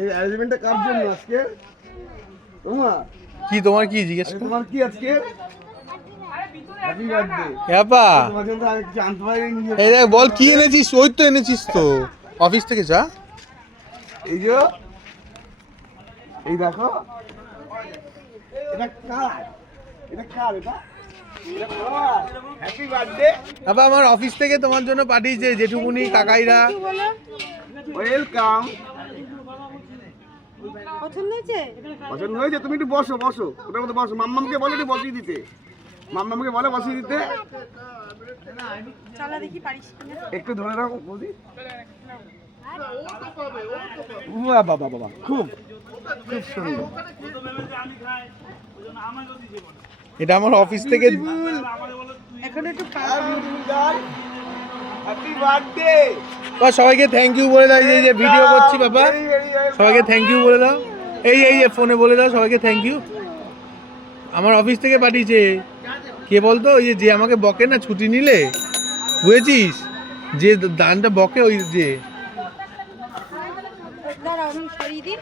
এই অ্যারেঞ্জমেন্টটা কার জন্য আজকে? তোমার কি তোমার কি জিজ্ঞেস কর? তোমার কি আজকে? Happy birthday. হ্যাপা তোমার জন্য আর কিছু আনতে পারিনি। এই দেখ বল কি এনেছিস? ওই তো এনেছিস তো অফিস থেকে যা। এই যে এই দেখো, এটা কার? এটা কার? এটা হ্যাপি বার্থডে। আবার আমার অফিস থেকে তোমার জন্য পাঠিয়েছে জেঠুমুনি কাকাইরা। ওয়েলকাম। পছন্দ হয়েছে? পছন্দ হয়েছে? তুমি একটু বসো বসো, ওটার মধ্যে বসো। মাম্মামকে বলে একটু বসিয়ে দিতে। মাম্মামকে বলে বসিয়ে দিতে। চলা দেখি পারিস কিনা। একটু ধরে রাখো বৌদি। বাহ বাহ বাহ বাহ, খুব খুব সুন্দর। এটা আমার অফিস থেকে। এখন একটু হ্যাপি বার্থডে। সবাইকে থ্যাংক ইউ বলে দাও। এই যে ভিডিও করছি বাবা, সবাইকে থ্যাংক ইউ বলে দাও। এই এই যে ফোনে বলে দাও সবাইকে থ্যাংক ইউ। আমার অফিস থেকে পাঠিয়েছে। কে বলতো? ওই যে আমাকে বকে না ছুটি নিলে, বুঝেছিস? যে দানটা বকে ওই যে। দাঁড়াও আমি সরিয়ে দিই।